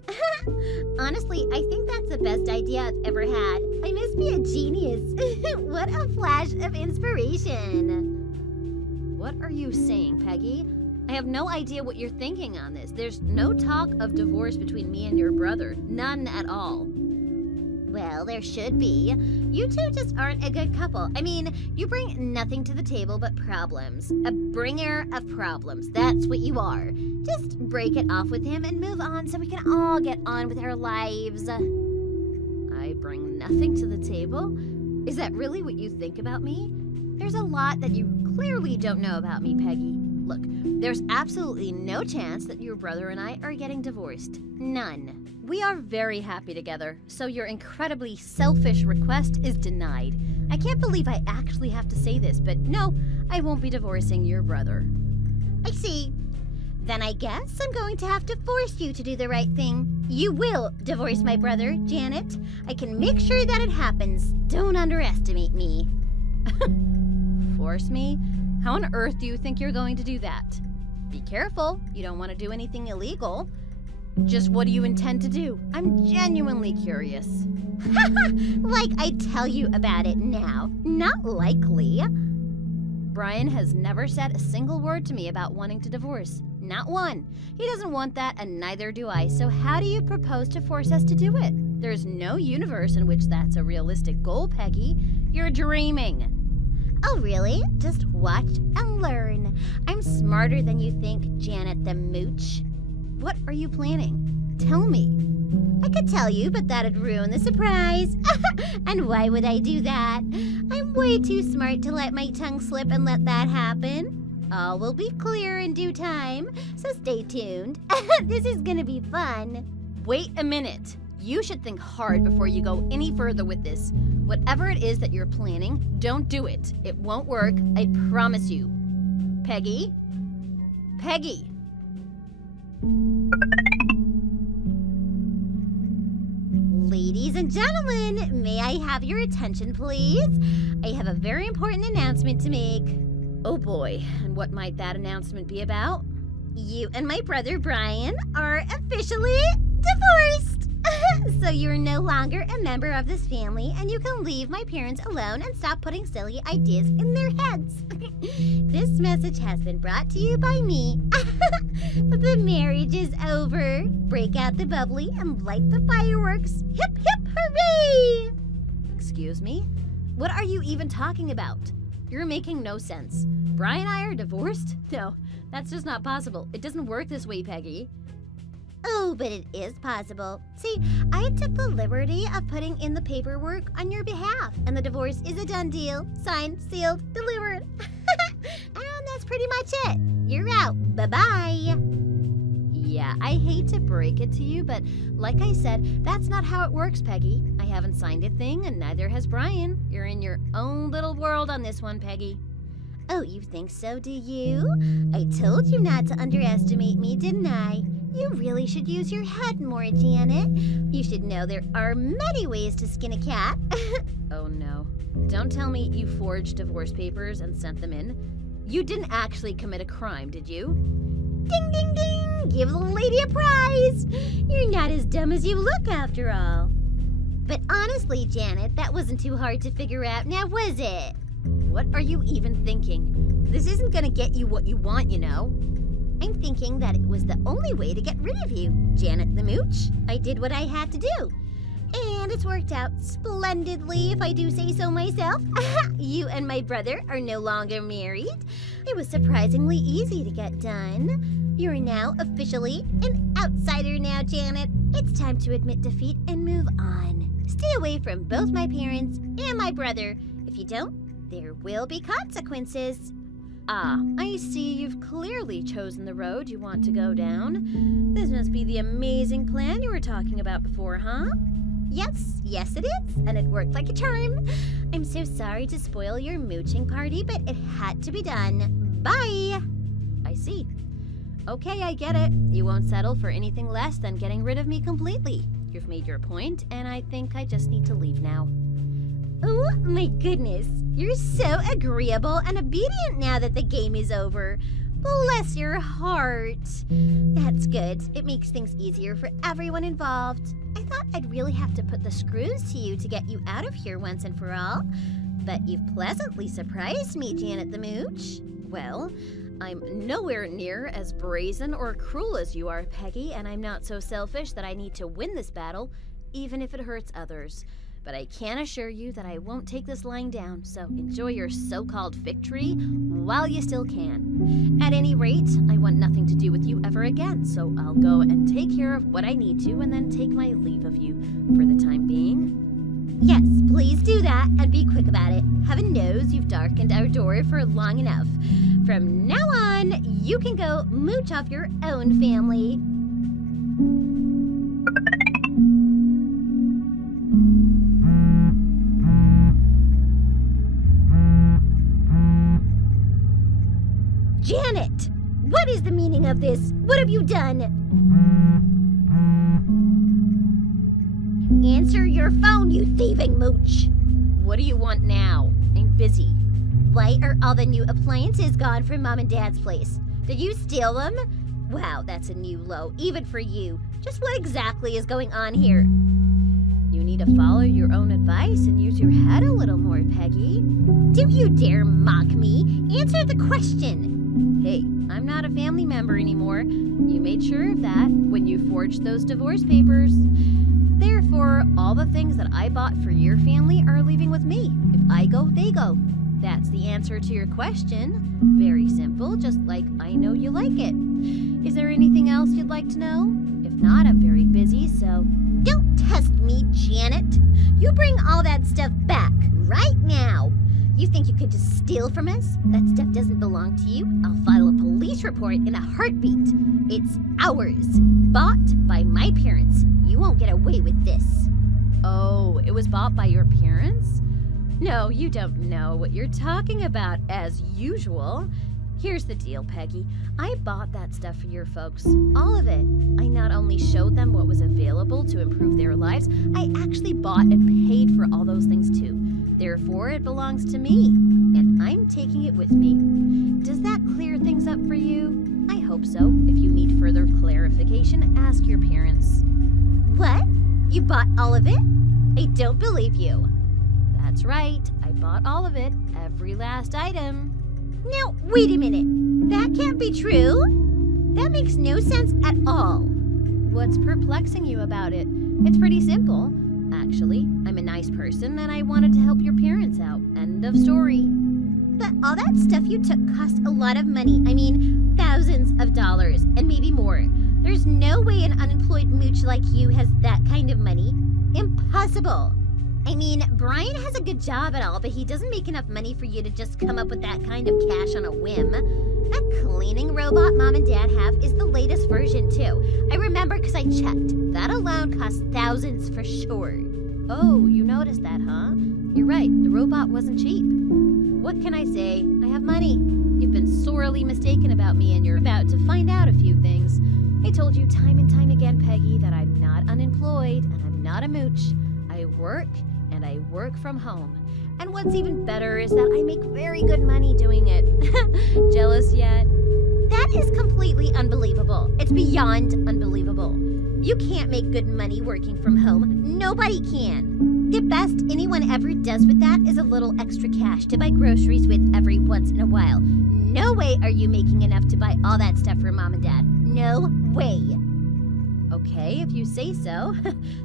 Honestly, I think that's the best idea I've ever had. I must be a genius. What a flash of inspiration. What are you saying, Peggy? I have no idea what you're thinking on this. There's no talk of divorce between me and your brother. None at all. Well, there should be. You two just aren't a good couple. I mean, you bring nothing to the table but problems. A bringer of problems. That's what you are. Just break it off with him and move on so we can all get on with our lives. I bring nothing to the table? Is that really what you think about me? There's a lot that you clearly don't know about me, Peggy. Look, there's absolutely no chance that your brother and I are getting divorced. None. We are very happy together, so your incredibly selfish request is denied. I can't believe I actually have to say this, but no, I won't be divorcing your brother. I see. Then I guess I'm going to have to force you to do the right thing. You will divorce my brother, Janet. I can make sure that it happens. Don't underestimate me. Force me? How on earth do you think you're going to do that? Be careful, you don't want to do anything illegal. Just what do you intend to do? I'm genuinely curious. Like I tell you about it now. Not likely. Brian has never said a single word to me about wanting to divorce. Not one. He doesn't want that, and neither do I. So how do you propose to force us to do it? There's no universe in which that's a realistic goal, Peggy. You're dreaming. Oh, really? Just watch and learn. I'm smarter than you think, Janet the Mooch. What are you planning? Tell me. I could tell you, but that'd ruin the surprise. And why would I do that? I'm way too smart to let my tongue slip and let that happen. All will be clear in due time, so stay tuned. This is gonna be fun. Wait a minute. You should think hard before you go any further with this. Whatever it is that you're planning, don't do it. It won't work, I promise you. Peggy? Peggy! Ladies and gentlemen, may I have your attention, please? I have a very important announcement to make. Oh boy, and what might that announcement be about? You and my brother Brian are officially divorced. So you're no longer a member of this family, and you can leave my parents alone and stop putting silly ideas in their heads. This message has been brought to you by me. The marriage is over. Break out the bubbly and light the fireworks. Hip, hip, hooray! Excuse me? What are you even talking about? You're making no sense. Brian and I are divorced? No, that's just not possible. It doesn't work this way, Peggy. Oh, but it is possible. See, I took the liberty of putting in the paperwork on your behalf, and the divorce is a done deal. Signed, sealed, delivered. And that's pretty much it. You're out. Bye-bye. Yeah, I hate to break it to you, but like I said, that's not how it works, Peggy. I haven't signed a thing, and neither has Brian. You're in your own little world on this one, Peggy. Oh, you think so, do you? I told you not to underestimate me, didn't I? You really should use your head more, Janet. You should know there are many ways to skin a cat. Oh no. Don't tell me you forged divorce papers and sent them in. You didn't actually commit a crime, did you? Ding, ding, ding! Give the lady a prize! You're not as dumb as you look, after all. But honestly, Janet, that wasn't too hard to figure out, now was it? What are you even thinking? This isn't gonna get you what you want, you know. I'm thinking that it was the only way to get rid of you, Janet the Mooch. I did what I had to do. And it's worked out splendidly, if I do say so myself. You and my brother are no longer married. It was surprisingly easy to get done. You're now officially an outsider now, Janet. It's time to admit defeat and move on. Stay away from both my parents and my brother. If you don't, there will be consequences. Ah, I see you've clearly chosen the road you want to go down. This must be the amazing plan you were talking about before, huh? Yes it is, and it worked like a charm. I'm so sorry to spoil your mooching party, but it had to be done. Bye! I see. Okay, I get it. You won't settle for anything less than getting rid of me completely. You've made your point, and I think I just need to leave now. Oh, my goodness. You're so agreeable and obedient now that the game is over. Bless your heart. That's good. It makes things easier for everyone involved. I thought I'd really have to put the screws to you to get you out of here once and for all. But you've pleasantly surprised me, Janet the Mooch. Well, I'm nowhere near as brazen or cruel as you are, Peggy, and I'm not so selfish that I need to win this battle, even if it hurts others. But I can assure you that I won't take this lying down, so enjoy your so-called victory while you still can. At any rate, I want nothing to do with you ever again, so I'll go and take care of what I need to and then take my leave of you for the time being. Yes, please do that, and be quick about it. Heaven knows you've darkened our door for long enough. From now on, you can go mooch off your own family. Janet! What is the meaning of this? What have you done? Answer your phone, you thieving mooch! What do you want now? I'm busy. Why are all the new appliances gone from Mom and Dad's place? Did you steal them? Wow, that's a new low, even for you. Just what exactly is going on here? You need to follow your own advice and use your head a little more, Peggy. Don't you dare mock me! Answer the question! Hey, I'm not a family member anymore. You made sure of that when you forged those divorce papers. Therefore, all the things that I bought for your family are leaving with me. If I go, they go. That's the answer to your question. Very simple, just like I know you like it. Is there anything else you'd like to know? If not, I'm very busy, so Don't test me, Janet. You bring all that stuff back right now. You think you could just steal from us? That stuff doesn't belong to you. I'll file a police report in a heartbeat. It's ours. Bought by my parents. You won't get away with this. Oh, it was bought by your parents? No, you don't know what you're talking about, as usual. Here's the deal, Peggy. I bought that stuff for your folks. All of it. I not only showed them what was available to improve their lives, I actually bought and paid for all those things too. Therefore, it belongs to me, and I'm taking it with me. Does that clear things up for you? I hope so. If you need further clarification, ask your parents. What? You bought all of it? I don't believe you. That's right. I bought all of it. Every last item. Now, wait a minute. That can't be true. That makes no sense at all. What's perplexing you about it? It's pretty simple. Actually, I'm a nice person and I wanted to help your parents out. End of story. But all that stuff you took cost a lot of money. I mean, thousands of dollars and maybe more. There's no way an unemployed mooch like you has that kind of money. Impossible. I mean, Brian has a good job and all, but he doesn't make enough money for you to just come up with that kind of cash on a whim. That cleaning robot Mom and Dad have is the latest version, too. I remember because I checked. That alone costs thousands for sure. Oh, you noticed that, huh? You're right, the robot wasn't cheap. What can I say? I have money. You've been sorely mistaken about me and you're about to find out a few things. I told you time and time again, Peggy, that I'm not unemployed and I'm not a mooch. I work and I work from home. And what's even better is that I make very good money doing it. Jealous yet? That is completely unbelievable. It's beyond unbelievable. You can't make good money working from home. Nobody can. The best anyone ever does with that is a little extra cash to buy groceries with every once in a while. No way are you making enough to buy all that stuff for Mom and Dad. No way. Okay, if you say so.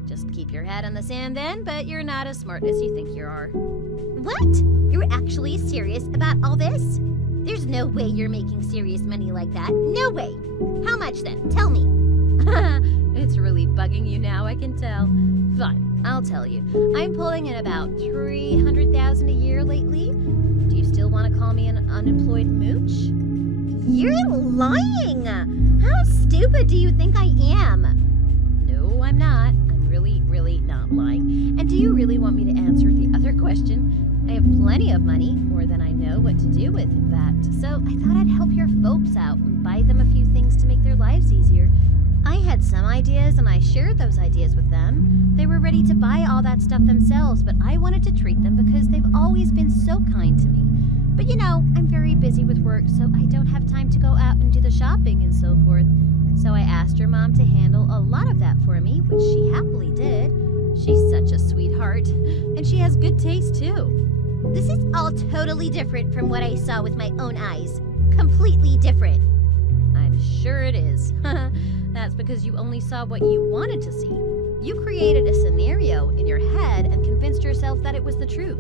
Just keep your head in the sand then, but you're not as smart as you think you are. What? You're actually serious about all this? There's no way you're making serious money like that. No way. How much then? Tell me. It's really bugging you now, I can tell. Fine, I'll tell you. I'm pulling in about $300,000 a year lately. Do you still want to call me an unemployed mooch? You're lying. How stupid do you think I am? No, I'm not. I'm really not lying. And do you really want me to answer the other question? I have plenty of money, more than I know what to do with, in fact. So I thought I'd help your folks out and buy them a few things to make their lives easier. I had some ideas and I shared those ideas with them. They were ready to buy all that stuff themselves, but I wanted to treat them because they've always been so kind to me. But you know, I'm very busy with work, so I don't have time to go out and do the shopping and so forth. So I asked your mom to handle a lot of that for me, which she happily did. She's such a sweetheart, and she has good taste too. This is all totally different from what I saw with my own eyes. Completely different. I'm sure it is. That's because you only saw what you wanted to see. You created a scenario in your head and convinced yourself that it was the truth.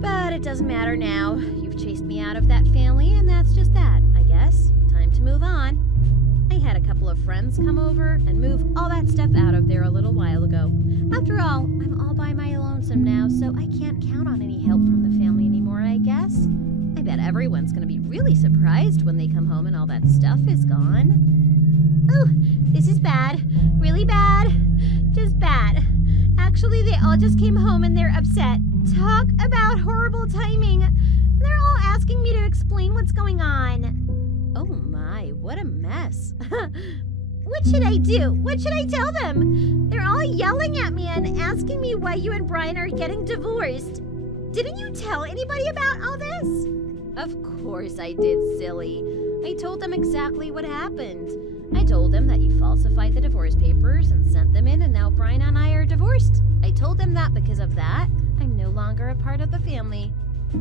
But it doesn't matter now. You've chased me out of that family, and that's just that, I guess. Time to move on. I had a couple of friends come over and move all that stuff out of there a little while ago. After all, I'm all by my lonesome now, so I can't count on any help from the family anymore, I guess. I bet everyone's gonna be really surprised when they come home and all that stuff is gone. Oh, this is bad. Really bad. Just bad. Actually, they all just came home and they're upset. Talk about horrible timing. They're all asking me to explain what's going on. Oh my, what a mess. What should I do? What should I tell them? They're all yelling at me and asking me why you and Brian are getting divorced. Didn't you tell anybody about all this? Of course I did, silly. I told them exactly what happened. I told them that you falsified the divorce papers and sent them in, and now Brian and I are divorced. I told them that because of that, I'm no longer a part of the family.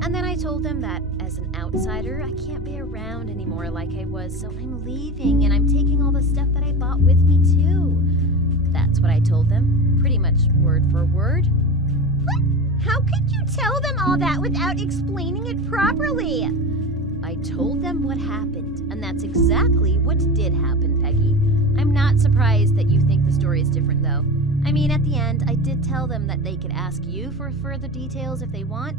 And then I told them that as an outsider, I can't be around anymore like I was, so I'm leaving and I'm taking all the stuff that I bought with me too. That's what I told them, pretty much word for word. What? How could you tell them all that without explaining it properly? I told them what happened, and that's exactly what did happen, Peggy. I'm not surprised that you think the story is different, though. I mean, at the end, I did tell them that they could ask you for further details if they want.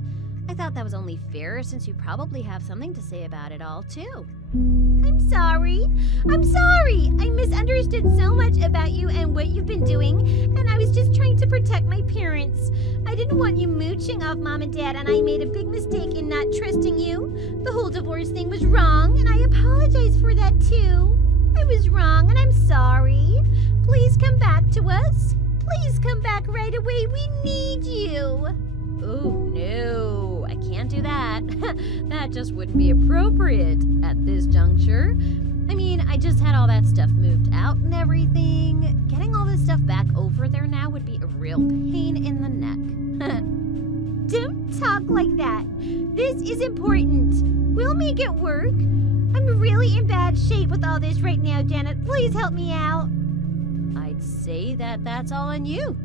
I thought that was only fair since you probably have something to say about it all, too. I'm sorry. I'm sorry. I misunderstood so much about you and what you've been doing, and I was just trying to protect my parents. I didn't want you mooching off Mom and Dad, and I made a big mistake in not trusting you. The whole divorce thing was wrong, and I apologize for that too. I was wrong, and I'm sorry. Please come back to us. Please come back right away. We need you. Oh, no, I can't do that. That just wouldn't be appropriate at this juncture. I mean, I just had all that stuff moved out and everything. Getting all this stuff back over there now would be a real pain in the neck. Don't talk like that. This is important. We'll make it work. I'm really in bad shape with all this right now, Janet. Please help me out. I'd say that that's all on you.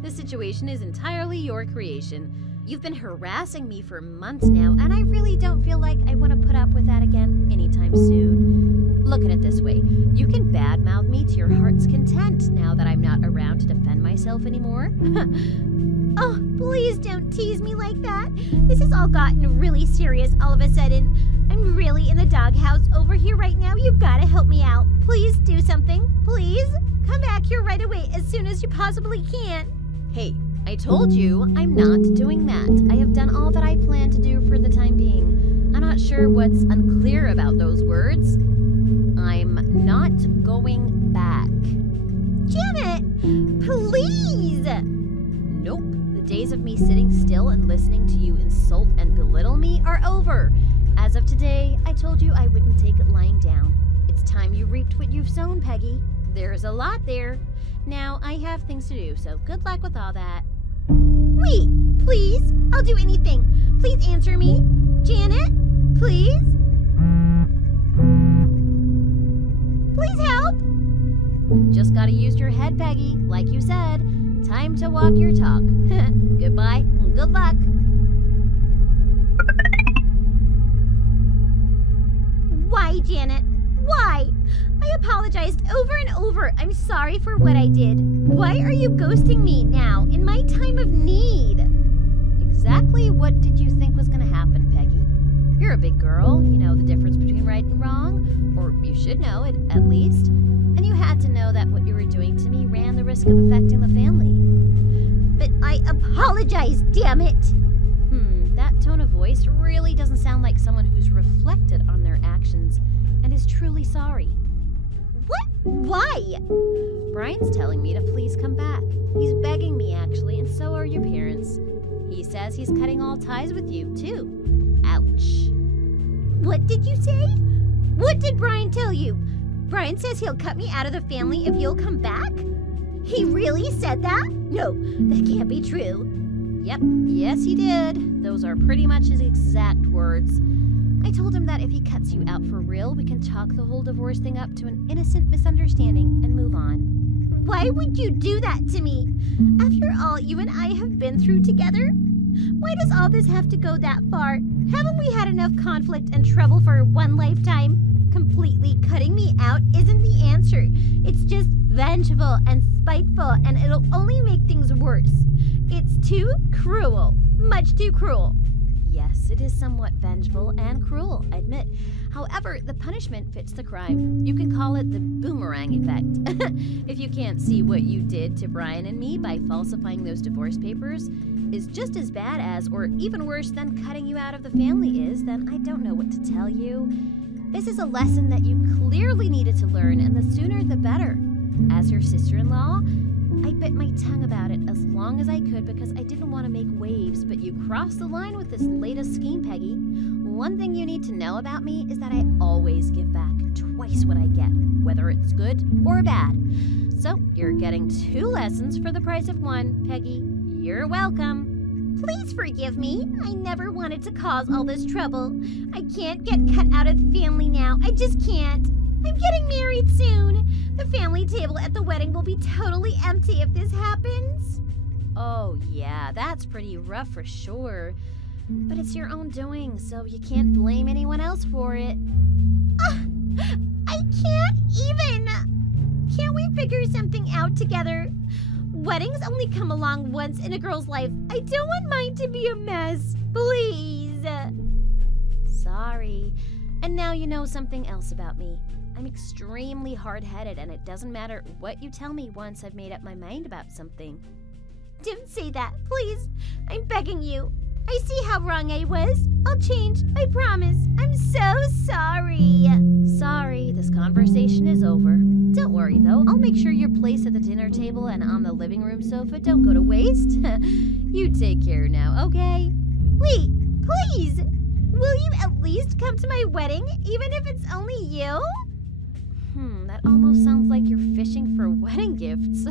This situation is entirely your creation. You've been harassing me for months now, and I really don't feel like I want to put up with that again anytime soon. Look at it this way. You can badmouth me to your heart's content now that I'm not around to defend myself anymore. Oh, please don't tease me like that. This has all gotten really serious all of a sudden. I'm really in the doghouse over here right now. You gotta help me out. Please do something. Please. Come back here right away as soon as you possibly can. Hey, I told you I'm not doing that. I have done all that I plan to do for the time being. I'm not sure what's unclear about those words. I'm not going back. Janet, please. Nope. The days of me sitting still and listening to you insult and belittle me are over. As of today, I told you I wouldn't take it lying down. It's time you reaped what you've sown, Peggy. There's a lot there. Now, I have things to do, so good luck with all that. Wait, please. I'll do anything. Please answer me. Janet, please. Please help. Just gotta use your head, Peggy. Like you said, time to walk your talk. Goodbye and good luck. Why, Janet? Why? I apologized over and over. I'm sorry for what I did. Why are you ghosting me now, in my time of need? Exactly what did you think was gonna happen, Peggy? You're a big girl. You know the difference between right and wrong. Or you should know it, at least. And you had to know that what you were doing to me ran the risk of affecting the family. But I apologize, damn it! That tone of voice really doesn't sound like someone who's reflected on their actions and is truly sorry. What? Why? Brian's telling me to please come back. He's begging me, actually, and so are your parents. He says he's cutting all ties with you, too. Ouch. What did you say? What did Brian tell you? Brian says he'll cut me out of the family if you'll come back? He really said that? No, that can't be true. Yep, yes he did. Those are pretty much his exact words. I told him that if he cuts you out for real, we can chalk the whole divorce thing up to an innocent misunderstanding and move on. Why would you do that to me? After all you and I have been through together? Why does all this have to go that far? Haven't we had enough conflict and trouble for one lifetime? Completely cutting me out isn't the answer. It's just vengeful and spiteful, and it'll only make things worse. It's too cruel. Much too cruel. Yes, it is somewhat vengeful and cruel, I admit. However, the punishment fits the crime. You can call it the boomerang effect. If you can't see what you did to Brian and me by falsifying those divorce papers is just as bad as, or even worse than cutting you out of the family is, then I don't know what to tell you. This is a lesson that you clearly needed to learn, and the sooner the better. As your sister-in-law, I bit my tongue about it as long as I could because I didn't want to make waves, but you crossed the line with this latest scheme, Peggy. One thing you need to know about me is that I always give back twice what I get, whether it's good or bad. So, you're getting 2 lessons for the price of 1, Peggy. You're welcome. Please forgive me. I never wanted to cause all this trouble. I can't get cut out of the family now. I just can't. I'm getting married soon. The family table at the wedding will be totally empty if this happens. Oh, yeah, that's pretty rough for sure. But it's your own doing, so you can't blame anyone else for it. I can't even. Can't we figure something out together? weddings only come along once in a girl's life. I don't want mine to be a mess. Please. Sorry. And now you know something else about me. I'm extremely hard-headed, and it doesn't matter what you tell me once I've made up my mind about something. Don't say that, please. I'm begging you. I see how wrong I was. I'll change, I promise. I'm so sorry. Sorry, this conversation is over. Don't worry, though. I'll make sure your place at the dinner table and on the living room sofa don't go to waste. You take care now, okay? Wait, please. Will you at least come to my wedding, even if it's only you? That almost sounds like you're fishing for wedding gifts.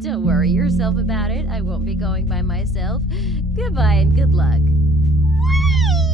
Don't worry yourself about it. I won't be going by myself. Goodbye and good luck. Wait!